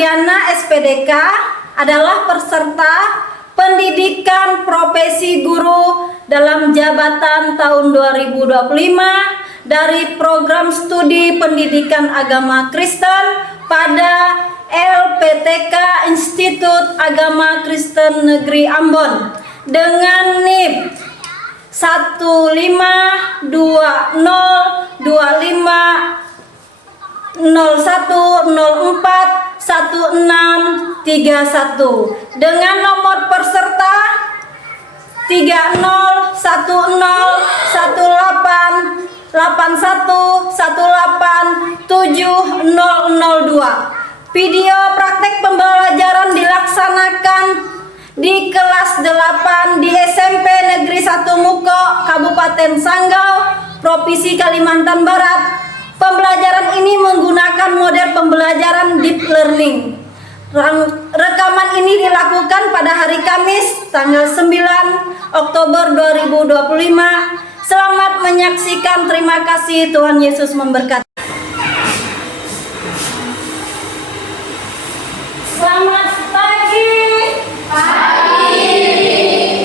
Ardiana SPDK adalah peserta pendidikan profesi guru dalam jabatan tahun 2025 dari program studi pendidikan agama Kristen pada LPTK Institut Agama Kristen Negeri Ambon dengan NIP 15252001041631 dengan nomor peserta 301018187002. Video praktek pembelajaran dilaksanakan di kelas 8 di SMP Negeri 1 Muko, Kabupaten Sanggau, Provinsi Kalimantan Barat. Pembelajaran ini menggunakan model pembelajaran deep learning. Rekaman ini dilakukan pada hari Kamis, tanggal 9 Oktober 2025. Selamat menyaksikan. Terima kasih. Tuhan Yesus memberkati. Selamat pagi.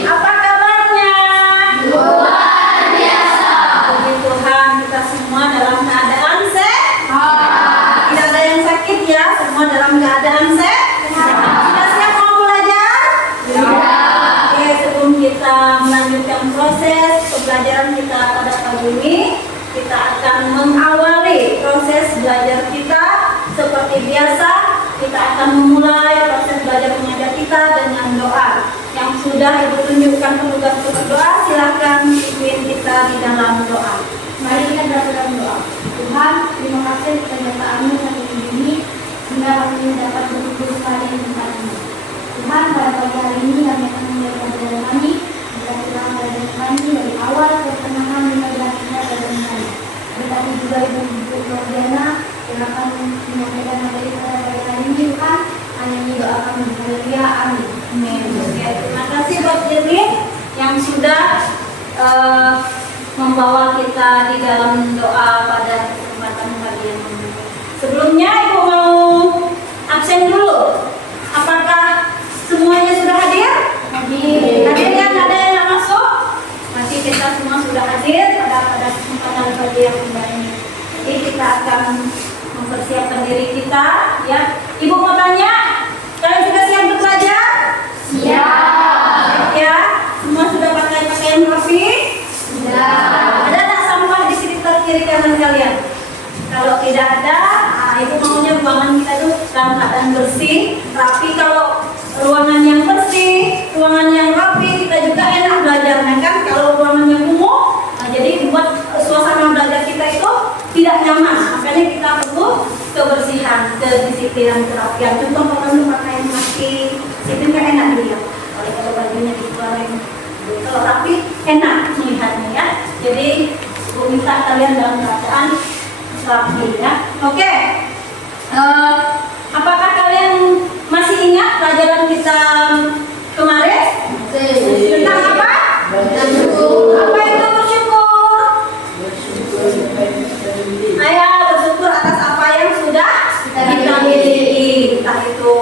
Apa kabarnya? Luar biasa. Puji Tuhan, kita semua dalam keadaan sehat. Tidak ada yang sakit ya, semua dalam keadaan sehat. Sudah siap mau belajar? Oke, sebelum kita melanjutkan proses pembelajaran kita pada pagi ini, kita akan mengawali proses belajar kita seperti biasa. Kita akan memulai proses belajar mengajar kita dengan doa. Yang sudah Ibu tunjukkan petugas untuk berdoa, silakan pimpin kita di dalam doa. Mari kita dalam doa. Tuhan, terima kasih penyertaan-Mu yang ini sehingga kami dapat berkumpul kembali di tempat ini. Tuhan, pada pagi hari ini kami akan memulai pelajaran kami. Kita ulang pelajaran kami dari awal pertengahan hingga berakhirnya pelajaran kami. Tetapi juga Ibu Robiana yang akan menyampaikan materi pada pagi hari ini, Tuhan. Hanya ini doa kami. Haleluya, amin. Ya, terima kasih buat Dewi yang sudah membawa kita di dalam doa pada kesempatan pagi ini. Sebelumnya Ibu mau absen dulu. Apakah semuanya sudah hadir? Hadir yang ada yang nggak masuk? Masih kita semua sudah hadir pada kesempatan pagi yang ini. Jadi kita akan mempersiapkan diri kita, ya. Ibu mau tanya, kalian sudah siap belajar? Siap. Ya, semua sudah pakai pakaian rapi? Sudah. Ada tak sampah di sekitar kiri kanan kalian? Kalau tidak ada, Ibu maunya ruangan kita itu dalam keadaan bersih, rapi. Kalau ruangan yang bersih, ruangan yang rapi, kita juga enak belajarnya kan. Kalau ruangan yang kumuh, jadi buat suasana belajar kita itu tidak nyaman. Makanya kita perlu kebersihan, kedisiplinan, kerapian. Contoh kalau lu pakai masker, itu nggak enak dilihat. Kalau bajunya digoreng, kalau rapi enak melihatnya ya. Jadi aku minta kalian dalam keadaan rapi ya. Oke. Apakah kalian masih ingat pelajaran kita kemarin? Tentang apa? Apa itu bersyukur? Ayo bersyukur atas apa yang sudah kita miliki, entah itu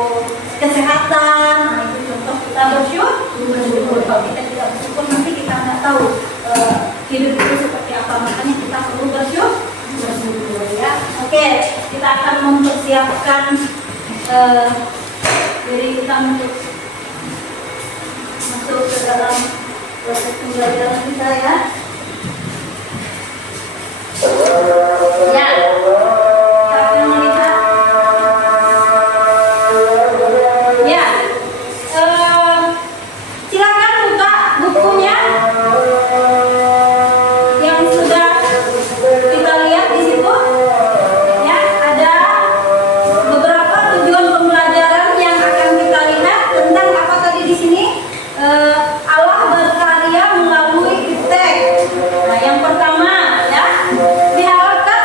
kesehatan, itu contoh kita bersyukur. Kalau kita tidak bersyukur nanti kita nggak tahu hidup itu seperti apa, makanya kita perlu bersyukur ya. Oke, kita akan mempersiapkan diri kita untuk masuk ke dalam proses pembelajaran kita ya. Ya, kita melihat. Ya, silakan buka bukunya yang sudah kita lihat di situ. Ya, ada beberapa tujuan pembelajaran yang akan kita lihat tentang apa tadi di sini. Allah berkarya melalui teks. Nah, yang pertama ya, diharapkan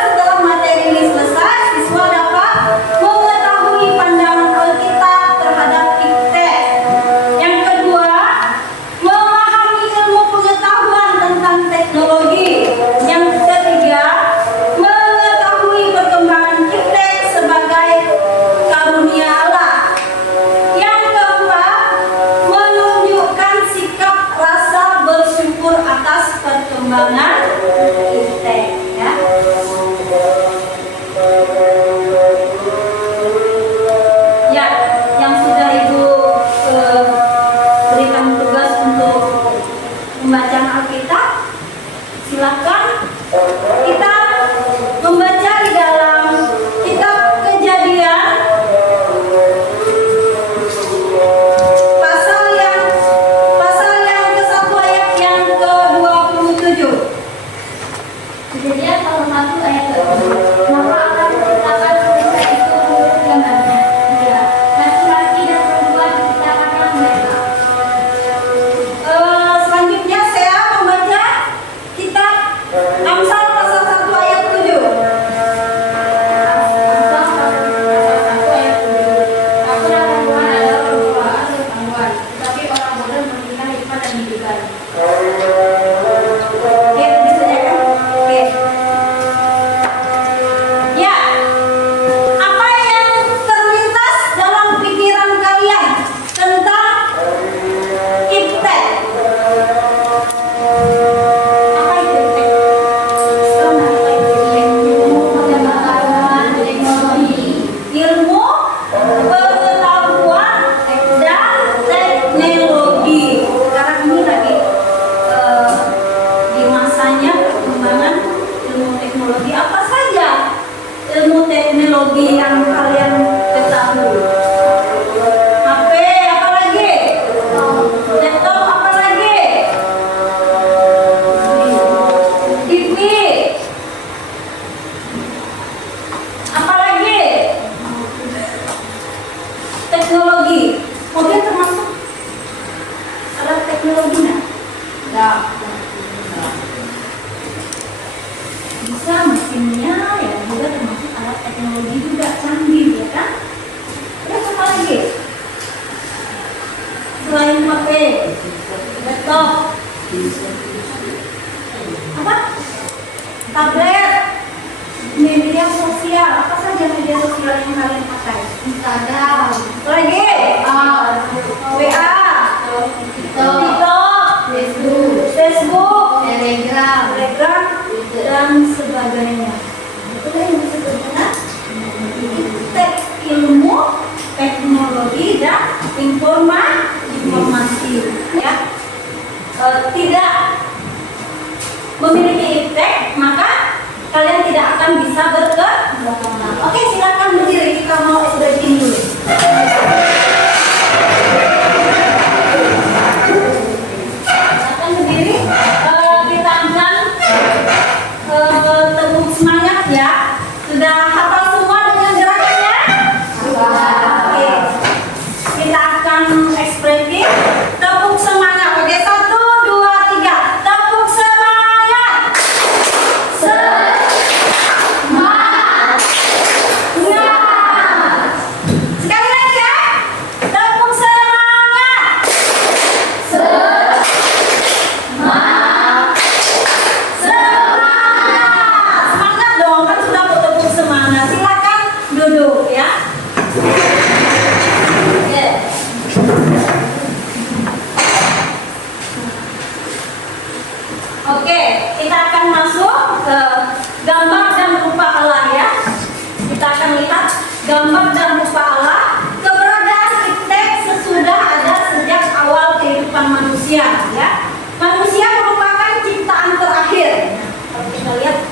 Media sosial, apa saja media sosial yang kalian pakai? Instagram, Lagi? WA, TikTok, Facebook, Telegram, Telegram, dan sebagainya. Itu yang disebutkan ilmu, teknologi, dan informasi. Ya, tidak memiliki iptek, maka kalian tidak akan bisa berkembang. Oke, silakan berdiri, kita mau stretching dulu. Silakan berdiri. Kita akan tepuk semangat ya. Sudah hafal semua dengan gerakannya? Oke. Kita akan ekspresi. Tepuk semangat. Oke, 1, 2, 3. Tepuk semangat. Sekali lagi ya. Tepuk semangat. Semangat dong, kan sudah mau tepuk semangat. Silakan duduk ya. Oke. Oke, kita akan masuk ke gambar dan rupa Allah ya. Kita akan lihat gambar dan rupa Allah. Keberadaan iptek sesudah ada sejak awal kehidupan manusia ya. Manusia merupakan ciptaan terakhir. Kalau kita lihat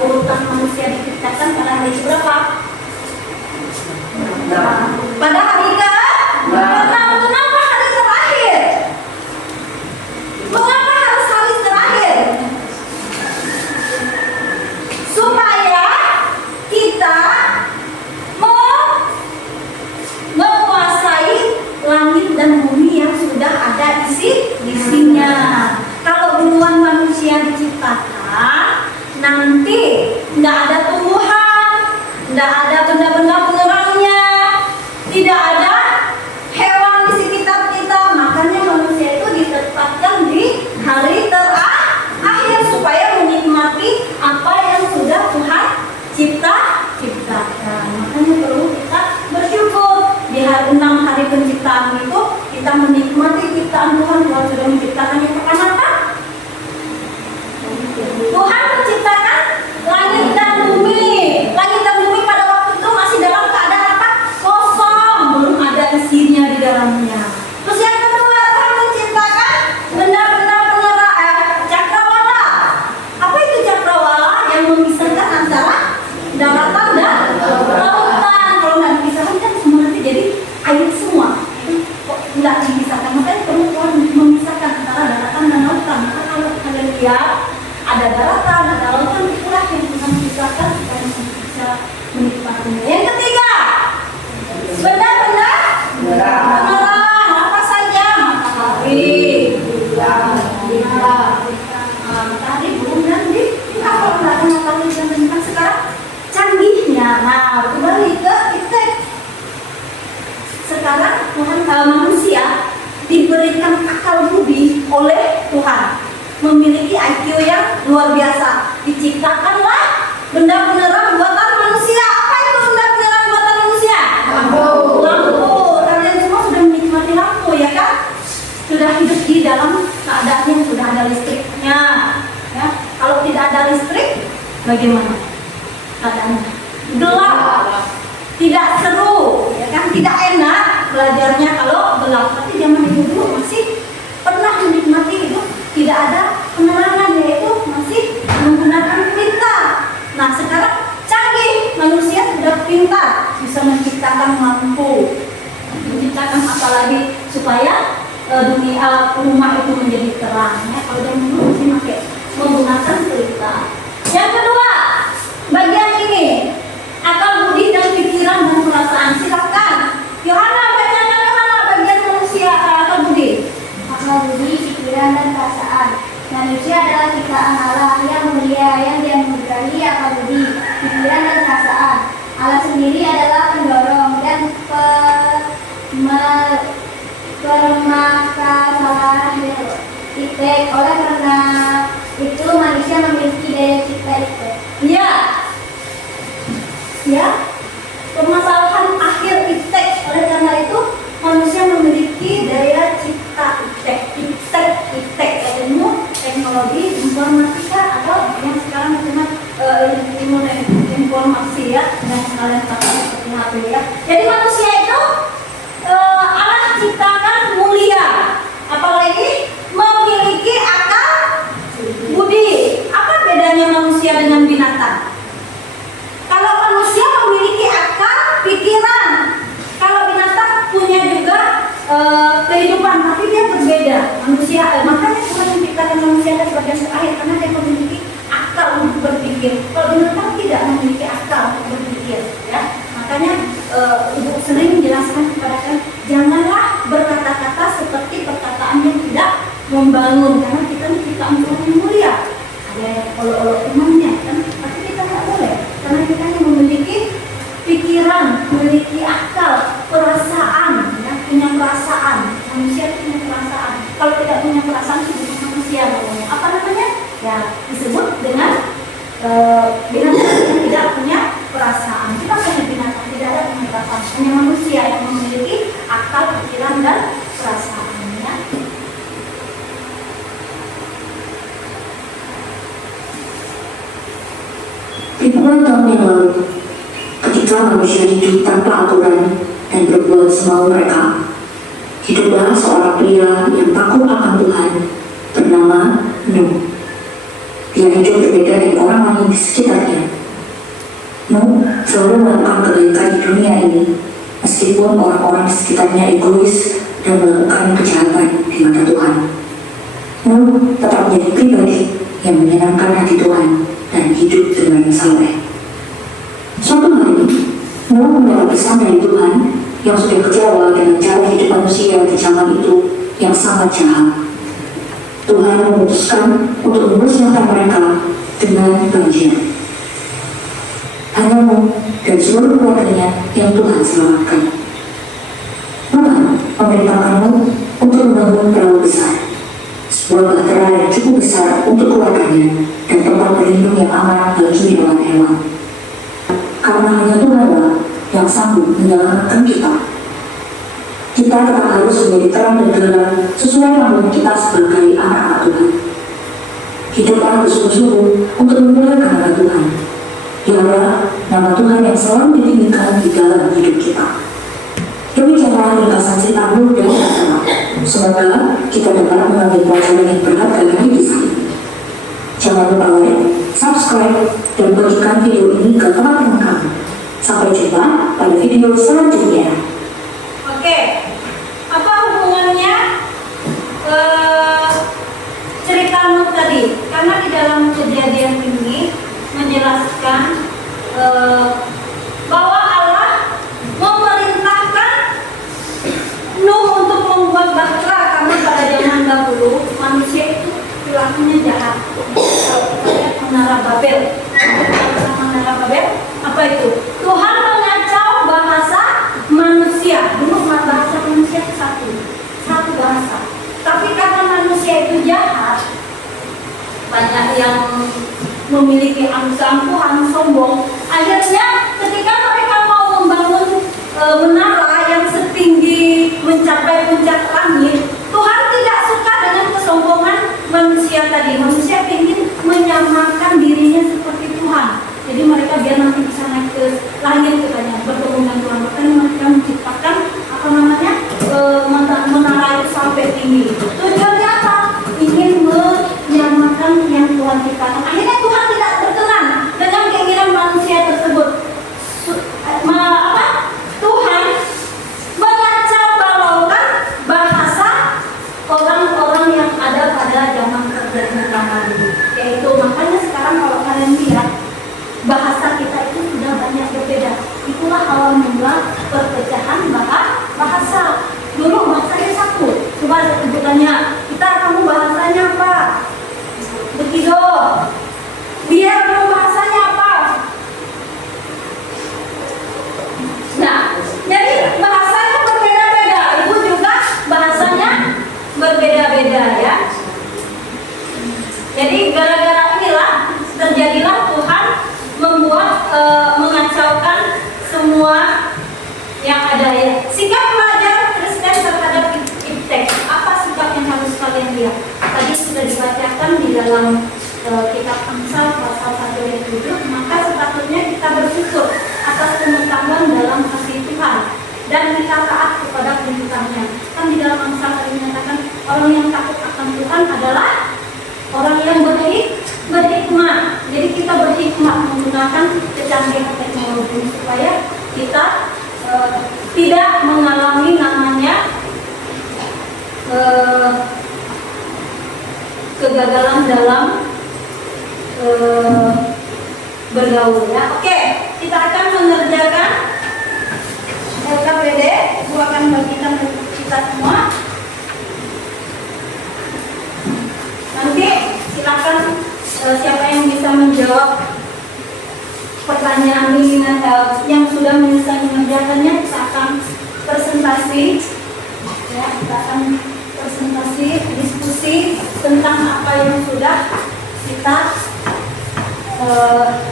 urutan manusia diciptakan pada hari berapa? Pada hari Kenapa hari terakhir? Mengapa harus hari terakhir? Supaya kita menguasai langit dan bumi yang sudah ada isinya. Kalau duluan manusia diciptakan, nanti nggak ada tumbuhan, nggak ada benda-benda pengerangnya, tidak ada hewan di sekitar kita. Makanya manusia itu ditetapkan di hari terakhir supaya menikmati apa yang sudah Tuhan ciptakan. Makanya perlu kita bersyukur di hari 6 hari penciptaan itu kita menikmati ciptaan Tuhan. Tuhan sudah menciptakan yang pertama. Tuhan menciptakan langit dan bumi. Langit dan bumi pada waktu itu masih dalam keadaan apa? Kosong, belum ada isinya di dalamnya. Terus yang kedua, Tuhan menciptakan benda-benda cakrawala. Apa itu cakrawala? Yang memisahkan antara daratan dan lautan. Kalau nggak dipisahkan kan semua nanti jadi air semua. Kok nggak dipisahkan? Makanya perlu Tuhan memisahkan antara daratan dan lautan. Maka kalau kalian lihat ada daratan, ada lautan, itulah yang Tuhan pisahkan supaya bisa menikmatinya. Yang ketiga, benda-benda penerang. Apa saja? Matahari, matahari belum nanti kita kalau nggak ada matahari dan bintang sekarang canggihnya. Nah, kembali ke iptek. Sekarang Tuhan manusia diberikan akal budi oleh Tuhan, memiliki IQ yang luar biasa. Diciptakanlah benda penerang buatan manusia. Apa itu benda penerang buatan manusia? Lampu. Kalian semua sudah menikmati lampu ya kan? Sudah hidup di dalam keadaan yang sudah ada listriknya. Ya. Kalau tidak ada listrik, bagaimana keadaannya? Gelap, tidak seru, ya kan? Tidak enak belajarnya kalau gelap. Tapi zaman itu dulu masih pernah menikmati itu. Tidak ada penerangan, yaitu masih menggunakan pelita. Nah sekarang canggih, manusia sudah pintar, bisa menciptakan lampu, menciptakan apa lagi supaya dunia rumah itu menjadi terang. Ya, kalau yang dulu masih menggunakan pelita. Yang kedua, bagian ini akal budi dan pikiran dan perasaan. Silakan, Yohana bacakan Yohana bagian manusia akal budi. akal budi, pikiran, dan perasaan. Manusia adalah ciptaan Allah yang mulia, yang dia memudahkan akal budi, pikiran, dan perasaan. Allah sendiri adalah pendorong dan permakasalan iptek. Oleh karena itu manusia memiliki daya cipta iptek. Ya, permasalahan akhir iptek. Oleh karena itu manusia memiliki daya cipta iptek ilmu teknologi informatika atau yang sekarang disebut ilmu informasi ya, dan sekalian pakai seperti HP ya. Jadi manusia itu Allah ciptakan mulia, apalagi memiliki akal budi. Apa bedanya manusia dengan binatang? Kalau manusia memiliki akal, pikiran. Kalau binatang punya juga kehidupan, tapi dia berbeda. Manusia, makanya Tuhan menciptakan manusia sebagai terakhir karena dia memiliki akal untuk berpikir. Kalau binatang tidak memiliki akal untuk berpikir, ya. Makanya Ibu sering menjelaskan kepada kalian, janganlah berkata-kata seperti perkataan yang tidak membangun, karena kita menciptakan orang yang mulia. Ada yang olok-olok imannya, kan? Tapi kita nggak boleh, karena kita yang memiliki pikiran, memiliki akal, perasaan, ya, punya perasaan. Manusia punya perasaan. Kalau tidak punya perasaan, itu manusia namanya. Apa namanya? Ya, disebut dengan binatang yang tidak punya perasaan. Kita punya binatang tidak ada punya perasaan. Hanya manusia yang memiliki akal, pikiran, dan perasaannya. Ribuan tahun yang lalu, ketika manusia hidup tanpa aturan dan berbuat semau mereka, hiduplah seorang pria yang takut akan Tuhan bernama Nuh. Dia hidup berbeda dari orang lain di sekitarnya. Nuh selalu melakukan kebaikan di dunia ini, meskipun orang-orang di sekitarnya egois dan melakukan kejahatan di mata Tuhan. Nuh tetap menjadi pribadi yang menyenangkan hati Tuhan dan hidup dengan saleh. Suatu hari, Nuh mendapat pesan dari Tuhan yang sudah kecewa dengan cara hidup manusia di zaman itu yang sangat jahat. Tuhan memutuskan untuk memusnahkan mereka dengan banjir. Hanya Nuh dan seluruh keluarganya yang Tuhan selamatkan. Tuhan memerintahkan Nuh untuk membangun perahu besar, sebuah bahtera yang cukup besar untuk keluarganya dan tempat berlindung yang aman bagi hewan-hewan. Karena hanya Tuhanlah yang sanggup menyelamatkan kita. Kita tetap harus menjadi terang dan terang sesuai nama kita sebagai anak-anak Tuhan. Hiduplah bersungguh-sungguh untuk memuliakan nama Tuhan. Dialah nama Tuhan yang selalu ditinggikan di dalam hidup kita. Demikianlah ringkasan cerita Nuh dan Rasul. Semoga kita dapat mengambil pelajaran yang berharga dari kisah ini. Jangan lupa like, subscribe, dan bagikan video ini ke teman-teman kamu. Sampai jumpa pada video selanjutnya. Oke, apa hubungannya cerita Nuh tadi? Karena di dalam kejadian ini menjelaskan bahwa Allah memerintahkan Nuh untuk membuat bahtera, karena pada zaman dahulu manusia itu perilakunya jahat. Kalau kita lihat Menara Babel, Menara Babel apa itu? Tuhan mengacau bahasa manusia. Dulu bahasa manusia itu satu bahasa. Tapi karena manusia itu jahat, banyak yang memiliki angkuhan sombong. Akhirnya ketika mereka mau membangun menara yang setinggi mencapai puncak langit, Tuhan tidak suka dengan kesombongan manusia tadi. Manusia ingin menyamakan dirinya seperti Tuhan. Jadi mereka biar nanti bisa naik ke langit katanya, bertemu dengan Tuhan. Makanya mereka menciptakan menara itu sampai tinggi. Tujuannya apa? Ingin menyamakan yang Tuhan ciptakan. Akhirnya Tuhan tidak berkenan dengan keinginan manusia tersebut. Tuhan mengacau balaukan bahasa orang-orang yang ada pada zaman pertama dulu. Yaitu makanya sekarang kalau kalian lihat bahasa kita itu sudah banyak berbeda. Itulah awal mula perpecahan bahasa. Dulu bahasanya satu. Coba sebutannya, kamu bahasanya apa? Begitu. Dia kamu bahasanya apa? Nah, jadi bahasanya berbeda-beda. Ibu juga bahasanya berbeda-beda ya. Jadi gara-gara inilah terjadilah Tuhan membuat mengacaukan semua yang ada ya. Sikap pelajar Kristen terhadap iptek. Apa sikap yang harus kalian lihat? Tadi sudah dibacakan di dalam kitab Amsal pasal 1 ayat 7. Maka sepatutnya kita bersyukur atas pengetahuan dalam kasih Tuhan dan kita taat kepada perintahnya. Kan di dalam Amsal tadi menyatakan orang yang takut akan Tuhan adalah orang yang berhikmat. Jadi kita berhikmat menggunakan kecanggihan teknologi supaya kita tidak mengalami namanya kegagalan dalam bergaul ya. Oke, kita akan mengerjakan LKPD. Ibu akan bagikan kita semua. Nanti silakan siapa yang bisa menjawab pertanyaan ini yang sudah menyelesaikan mengerjakannya, kita akan presentasi ya, kita akan presentasi diskusi tentang apa yang sudah kita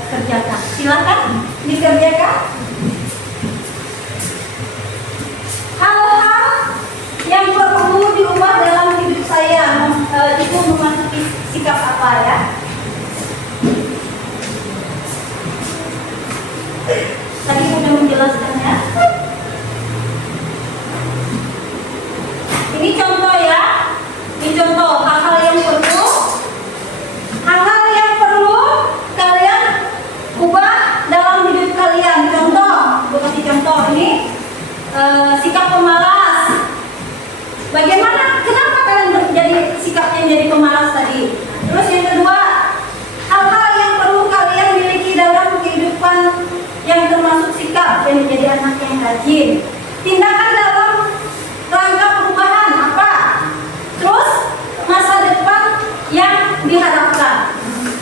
kerjakan. Silakan dikerjakan. Hal-hal yang perlu diubah dalam hidup saya itu memasuki sikap apa ya? Tadi sudah menjelaskannya. Ini contoh ya. Ini contoh hal-hal yang perlu kalian ubah dalam hidup kalian. Contoh, kasih contoh ini sikap pemalas. Bagaimana? Kenapa kalian menjadi sikapnya jadi pemalas tadi? Terus yang kedua, hal-hal yang perlu kalian miliki dalam kehidupan yang termasuk sikap dan menjadi anak yang rajin. Tindakan dalam rangka perubahan apa? Terus masa depan yang diharapkan.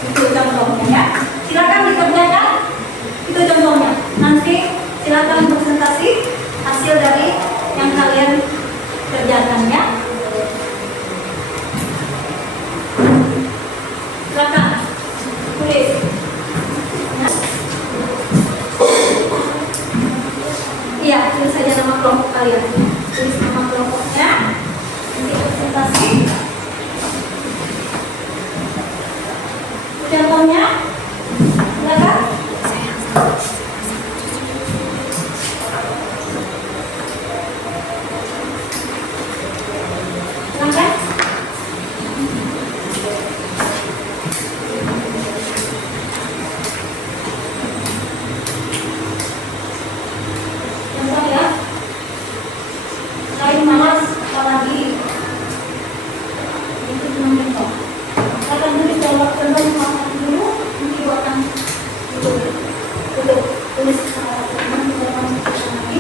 Itu contohnya ya. Silakan dikerjakan. Itu contohnya. Nanti silakan presentasi hasil dari yang kalian kerjakan ya. Silakan tulis. Iya, tulis saja nama kelompok kalian. Tulis nama kelompoknya. Nanti presentasi. Contohnya, silakan. Silakan. Contoh ya. Selain malas, apalagi itu cuma contoh. Akan tulis jawab contoh malas dulu, nanti buatkan tulis nanti dalam lagi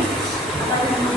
apa yang mau.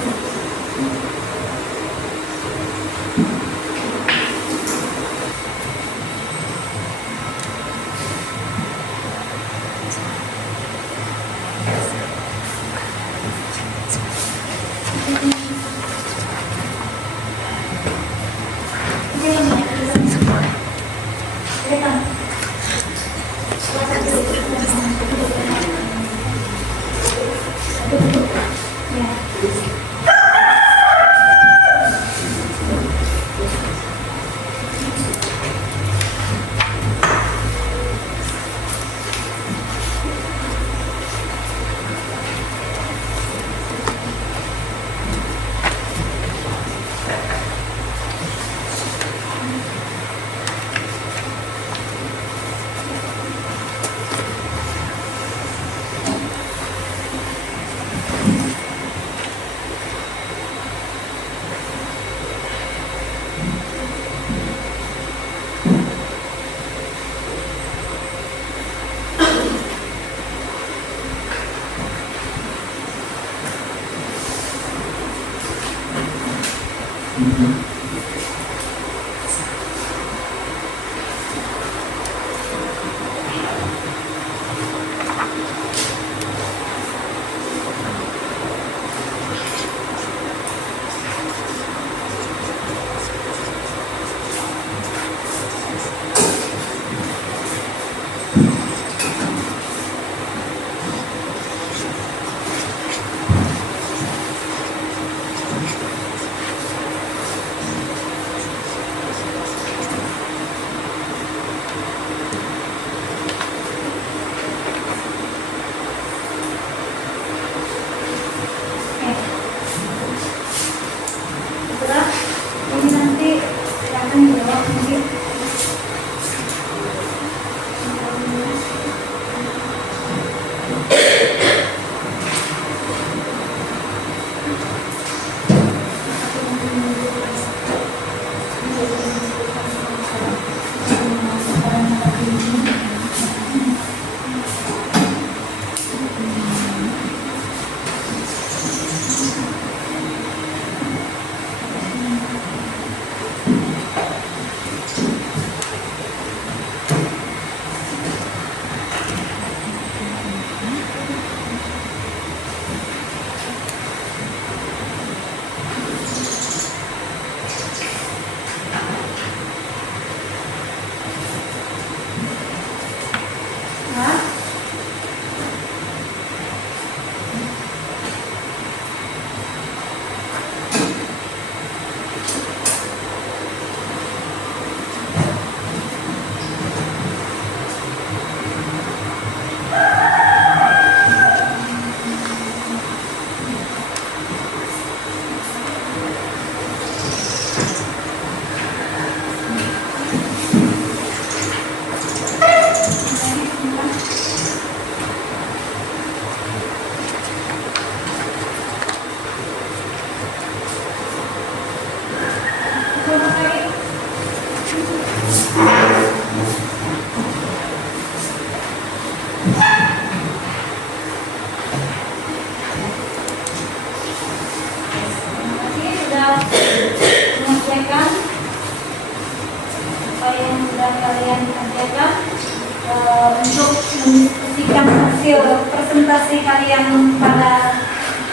presentasi kalian pada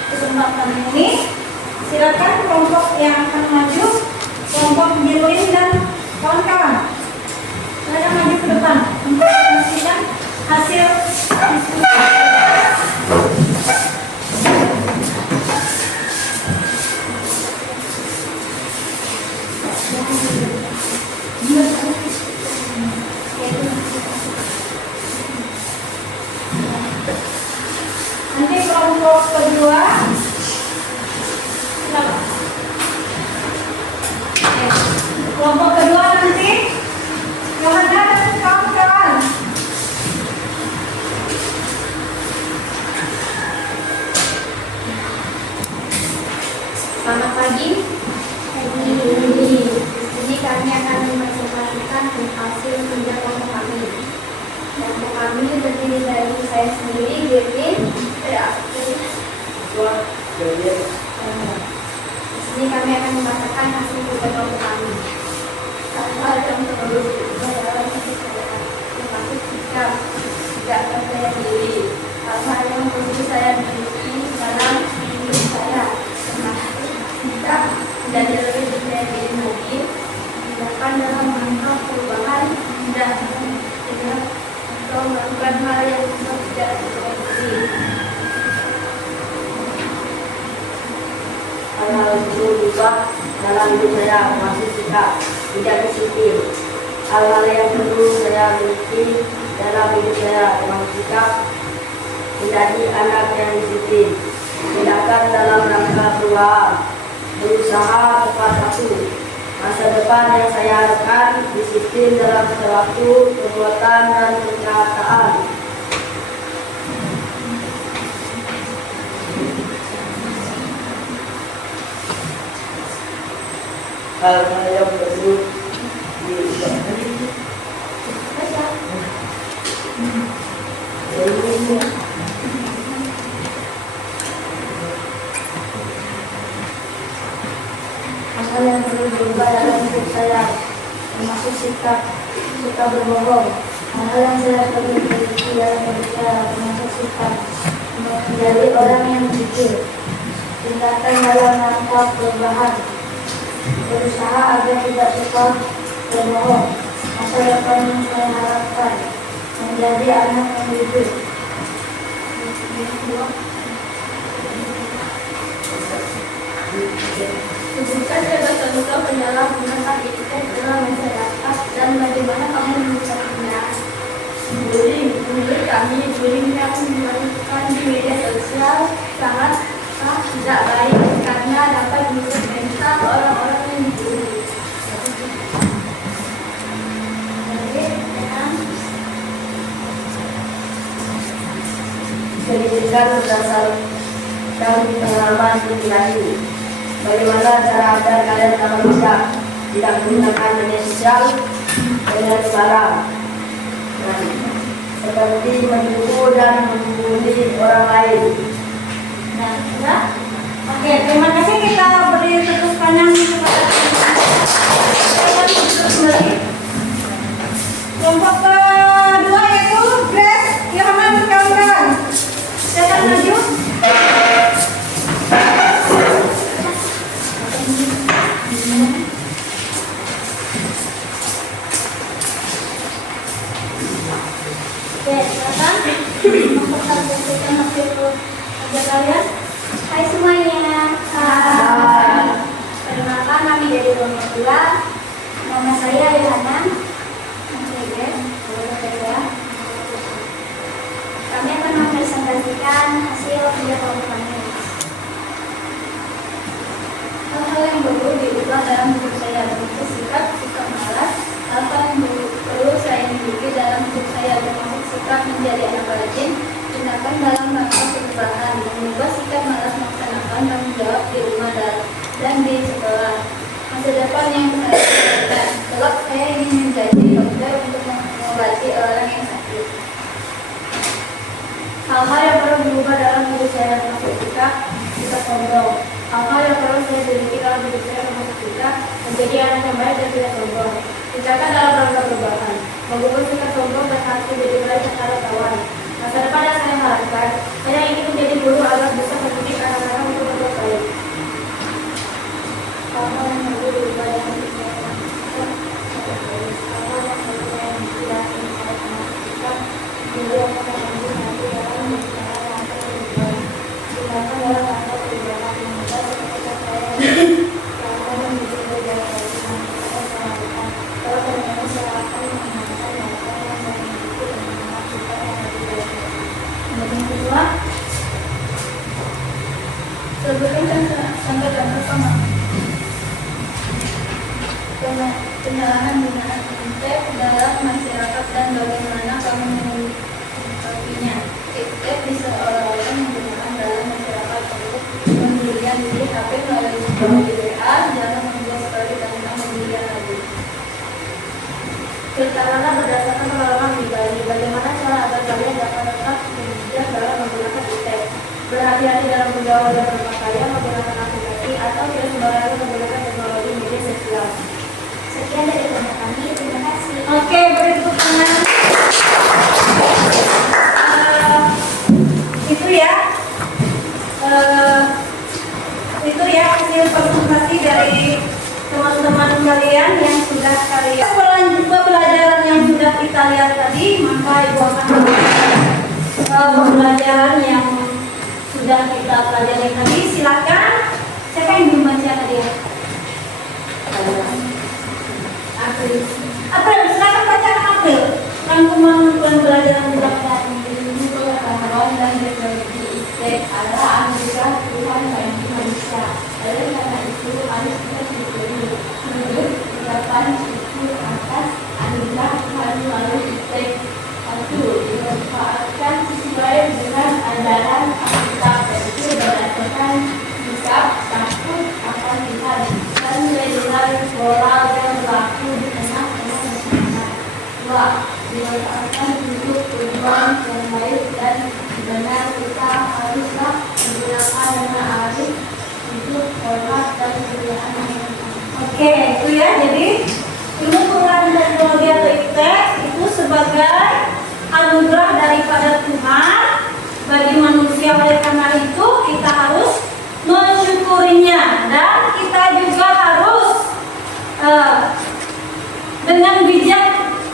kesempatan ini. Silakan kelompok yang akan maju, kelompok biru ini dan kawan-kawan. Silakan maju ke depan untuk menyaksikan hasil diskusi. Nanti kelompok kedua, silakan. Kelompok kedua nanti Yohana dan kawan-kawan. Selamat pagi. Di sini kami akan mempresentasikan hasil kerja kelompok kami. Kelompok kami terdiri dari saya sendiri, Gervin, Di sini kami akan membacakan hasil kerja kelompok kami. Hal yang perlu adalah kepercayaan, termasuk sikap, tidak percaya diri. Hal yang perlu saya miliki dalam hidup saya, termasuk sikap dan lebih percaya diri mungkin dilakukan dalam rangka perubahan dan tidak atau melakukan hal yang tidak percaya diri. Hal-hal itu berubah dalam hidup saya, termasuk sikap tidak disiplin. Hal-hal yang perlu saya miliki dalam hidup saya, termasuk sikap menjadi anak yang disiplin, tindakan dalam rangka perubahan, berusaha tepat waktu, masa depan yang saya harapkan, disiplin dalam sesuatu perbuatan dan perkataan. Hal-hal yang perlu hal yang perlu berubah dalam hidup saya, termasuk sikap suka berbohong. Hal yang saya perlu miliki dalam hidup saya, termasuk sikap menjadi orang yang jujur, tindakan dalam rangka perubahan, berusaha agar tidak suka berbohong, masa depan yang saya harapkan, menjadi anak yang jujur. Sebutkan contoh-contoh penyalahgunaan internet dalam masyarakat dan bagaimana kamu menyikapinya. Menurut kami, bullying yang dilakukan di media sosial sangat tidak baik karena dapat merusak mental orang-orang yang dibully. Pendidikan berdasarkan pengalaman pribadi. Bagaimana cara agar kalian dapat bijak, tidak menggunakan media sosial dengan sembarang, seperti menipu dan membuli orang lain. Nah, sudah? Oke, terima kasih. Kita beri tepuk tangan kepada kembali. Kelompok kedua yaitu Grace, Yohana dan kawan-kawan. Silakan maju. Oke, silakan mempresentasikan hasil kerja kalian. Hai semuanya. Hai. Perkenalkan, kami dari kelompok 2. Nama saya Yohana. Kami akan mempresentasikan hasil kerja kelompok kami. Hal-hal yang perlu diubah dalam hidup saya, termasuk sikap malas. Hal-hal yang perlu saya miliki dalam hidup saya, termasuk sikap menjadi anak rajin, tindakan dalam rangka perubahan, mengubah sikap malas melaksanakan tanggung jawab di rumah dan di sekolah. Masa depan yang saya inginkan, kelak saya ingin menjadi dokter untuk mengobati orang yang sakit. Hal-hal yang perlu berubah dalam hidup saya, termasuk sikap sombong. Hal-hal yang perlu saya miliki dalam hidup saya, termasuk sikap menjadi anak yang baik dan tidak sombong. Tindakan dalam rangka perubahan, mengubah sikap sombong dan hasil jadi baik secara kawan. Masa depan yang saya harapkan, saya ingin menjadi guru agar bisa mendidik anak-anak untuk berbuat baik. Hal-hal yang perlu diubah dan saya lakukan, hal-hal yang perlu yang tidak ingin saya lakukan, beliau akan menjadi nanti dalam bicara yang lebih baik. Tindakan dalam rangka perubahan yang mudah seperti saya yang akan menjadi berjaya dari yang saya lakukan. Kalau ternyata saya akan menggunakan data yang saya miliki dan memastikan yang lebih baik. Yang kedua, sebutkan contoh pertama. Penyalahan penggunaan iptek dalam masyarakat dan bagaimana kamu menyikapinya. Iptek diseolah-olah menggunakan dalam masyarakat untuk pendirian diri, HP melalui WA, jangan membuat story tentang pendirian lagi. Ceritakanlah berdasarkan pengalaman pribadi, bagaimana cara agar kalian dapat tetap bijak dalam menggunakan iptek. Berhati-hati dalam bergaul dan berpakaian, menggunakan aplikasi, atau tidak sembarangan menggunakan teknologi media sosial. Sekian dari kami, terima kasih. Oke, beri tepuk tangan. Itu ya hasil presentasi dari teman-teman kalian yang sudah pembelajaran yang sudah kita lihat tadi. Maka ibu akan pembelajaran yang sudah kita pelajari tadi. Silakan. Siapa yang belum baca tadi ya? April, silakan bacakan April. Rangkuman pembelajaran sudah kita Dan teknologi iptek adalah anugerah Tuhan bagi manusia. Oleh karena itu harus kita syukuri ucapan syukur atas anugerah Tuhan melalui iptek. Satu, dimanfaatkan sesuai dengan ajaran Alkitab, yaitu berdasarkan sikap takut akan Tuhan dan dengan pola yang berlaku di tengah-tengah masyarakat. Dua, dimanfaatkan untuk tujuan yang baik dan benar. Kita haruslah menggunakan dana arif untuk hormat dan kemuliaan yang Oke, itu ya. Jadi ilmu pengetahuan teknologi atau iptek itu sebagai anugerah daripada Tuhan bagi manusia. Oleh karena itu kita harus mensyukurinya dan kita juga harus dengan bijak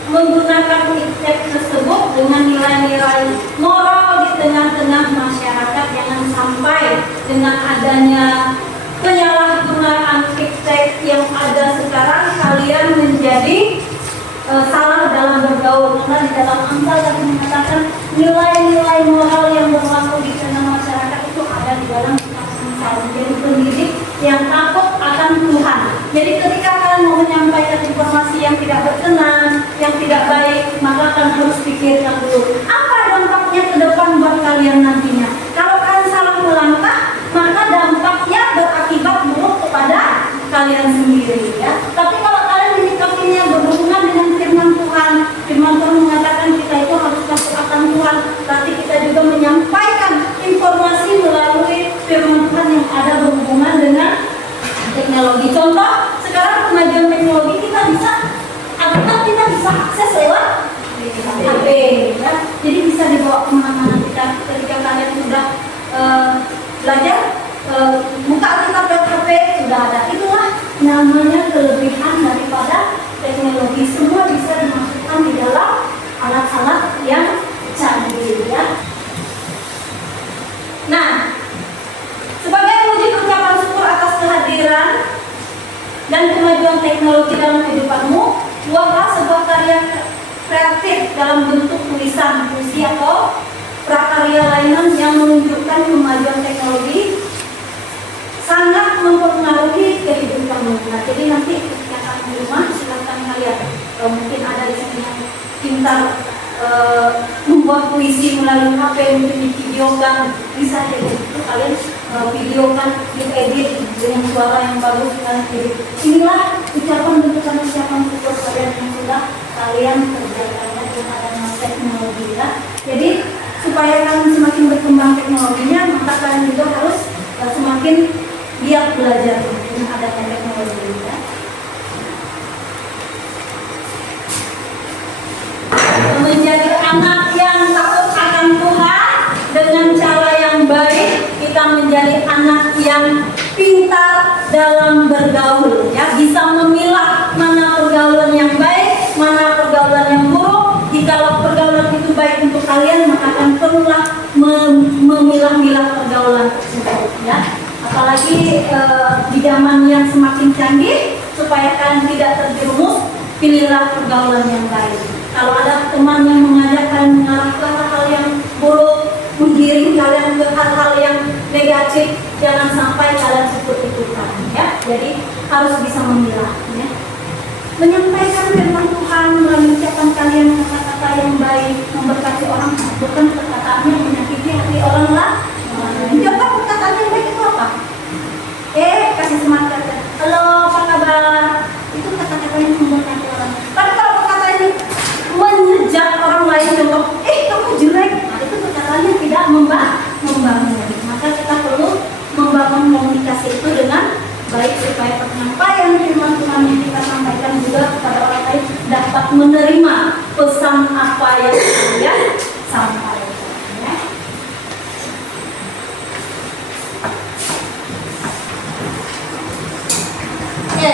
menggunakan iptek tersebut dengan nilai-nilai moral di tengah-tengah masyarakat. Jangan sampai dengan adanya penyalahgunaan iptek yang ada sekarang kalian menjadi salah dalam bergaul. Karena di dalam Amsal yang mengatakan nilai-nilai moral yang berlaku di tengah masyarakat itu ada di dalam kitab Amsal. Menjadi pendidik yang takut akan Tuhan. Jadi ketika kalian mau menyampaikan informasi yang tidak berkenan, yang tidak baik, maka kalian harus pikirkan dulu apa dampaknya ke depan buat kalian nantinya. Kalau kalian salah melangkah, maka dampaknya berakibat buruk kepada kalian sendiri ya. Tapi kalau kalian menyikapinya berhubungan dengan firman Tuhan mengatakan kita itu harus takut akan Tuhan, berarti kita juga menyampaikan informasi melalui firman Tuhan yang ada berhubungan dengan teknologi. Contoh, sekarang kemajuan teknologi kita bisa akses lewat HP ya. Jadi bisa dibawa kemana-mana ketika kalian sudah belajar buka Alkitab lewat HP sudah ada. Itulah namanya kelebihan daripada teknologi. Semua bisa dimasukkan di dalam alat-alat yang canggih ya. Nah, sebagai wujud ucapan syukur atas kehadiran dan kemajuan teknologi dalam kehidupanmu, buatlah sebuah karya kreatif dalam bentuk tulisan, puisi atau prakarya lainnya yang menunjukkan kemajuan teknologi sangat mempengaruhi kehidupanmu. Nah, jadi nanti ketika kalian di rumah silakan kalian mungkin ada di sini yang pintar membuat puisi melalui HP, mungkin divideokan, bisa jadi itu kalian videokan, diedit dengan suara yang bagus dan edit. Inilah ucapan syukur kalian yang sudah kalian kerjakan dengan adanya teknologi ya. Jadi supaya kalian semakin berkembang teknologinya, maka kalian juga harus semakin giat belajar dengan adanya teknologi ya. Menjadi anak yang takut akan menjadi anak yang pintar dalam bergaul, ya, bisa memilah mana pergaulan yang baik, mana pergaulan yang buruk. Jikalau pergaulan itu baik untuk kalian, maka akan perlulah memilah-milah pergaulan tersebut, ya. Apalagi di zaman yang semakin canggih, supaya kalian tidak terjerumus, pilihlah pergaulan yang baik. Kalau ada teman yang mengajak kalian mengarah ke hal-hal yang buruk, menggiring kalian ke hal-hal yang negatif, jangan sampai kalian ikut-ikutan, ya. Jadi harus bisa memilah, ya. Menyampaikan firman Tuhan, mengucapkan kalian kata-kata yang baik, memberkati orang, bukan perkataan yang menyakiti hati orang lah. Coba perkataan yang baik itu apa? Kasih semangat. Halo, apa kabar? Itu kata-kata yang memberkati orang. Tapi kalau perkataan ini menyejak orang lain, contoh, kamu jelek, nah, itu perkataan yang tidak membangun. Maka kita perlu membangun komunikasi itu dengan baik, supaya penyampaian firman Tuhan yang kita sampaikan juga kepada orang lain dapat menerima pesan apa yang kita sampaikan, ya. Oke,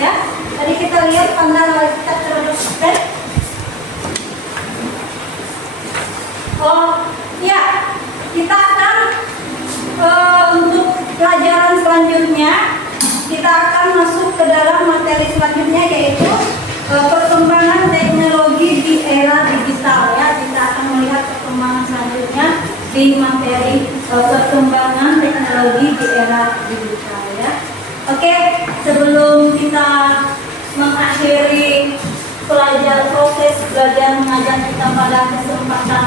ya. Tadi kita lihat pandangan kita terhadap sukses. Oh, ya. Kita akan untuk pelajaran selanjutnya, kita akan masuk ke dalam materi selanjutnya, yaitu perkembangan teknologi di era digital, ya. Kita akan melihat perkembangan selanjutnya di materi perkembangan teknologi di era digital, ya. Oke, sebelum kita mengakhiri proses belajar mengajar kita pada kesempatan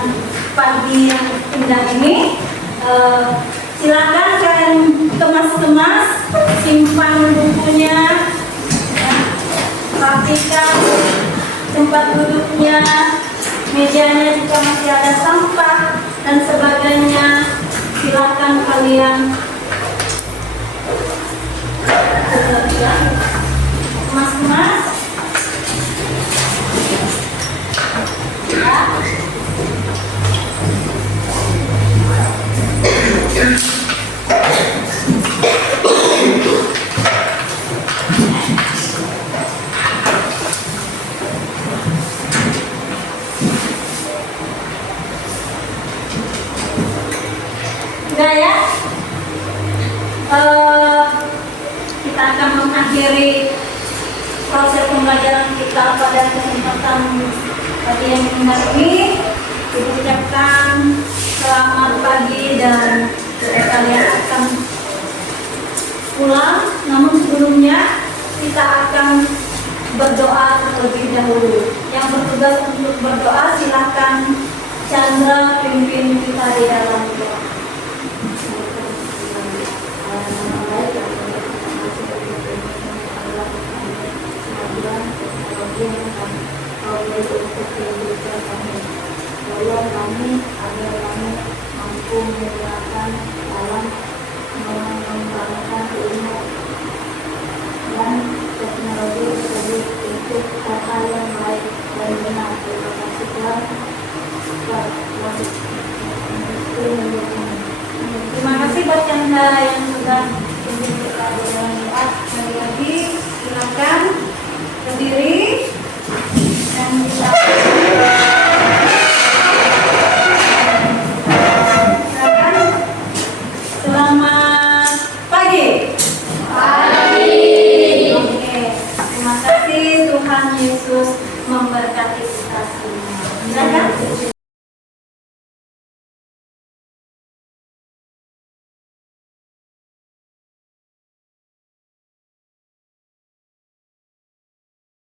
pagi yang indah ini, silakan kalian kemas-kemas, simpan bukunya, ya. Rapikan tempat duduknya, mejanya jika masih ada sampah dan sebagainya. Silakan kalian kemas-kemas, ya. Udah, ya. Kita akan mengakhiri proses pembelajaran kita pada kesempatan pagi yang indah ini. Kita ucapkan selamat pagi dan kalian akan pulang. Namun sebelumnya kita akan berdoa terlebih dahulu. Yang bertugas untuk berdoa silakan Chandra pimpin kita di dalam doa. Tolong kami agar kami mampu menerapkan dalam mengembangkan ilmu dan teknologi tersebut untuk hal yang baik dan benar. Terima kasih Tuhan. Terima kasih buat Chandra yang sudah pimpin kita di dalam doa. Sekali lagi silakan berdiri.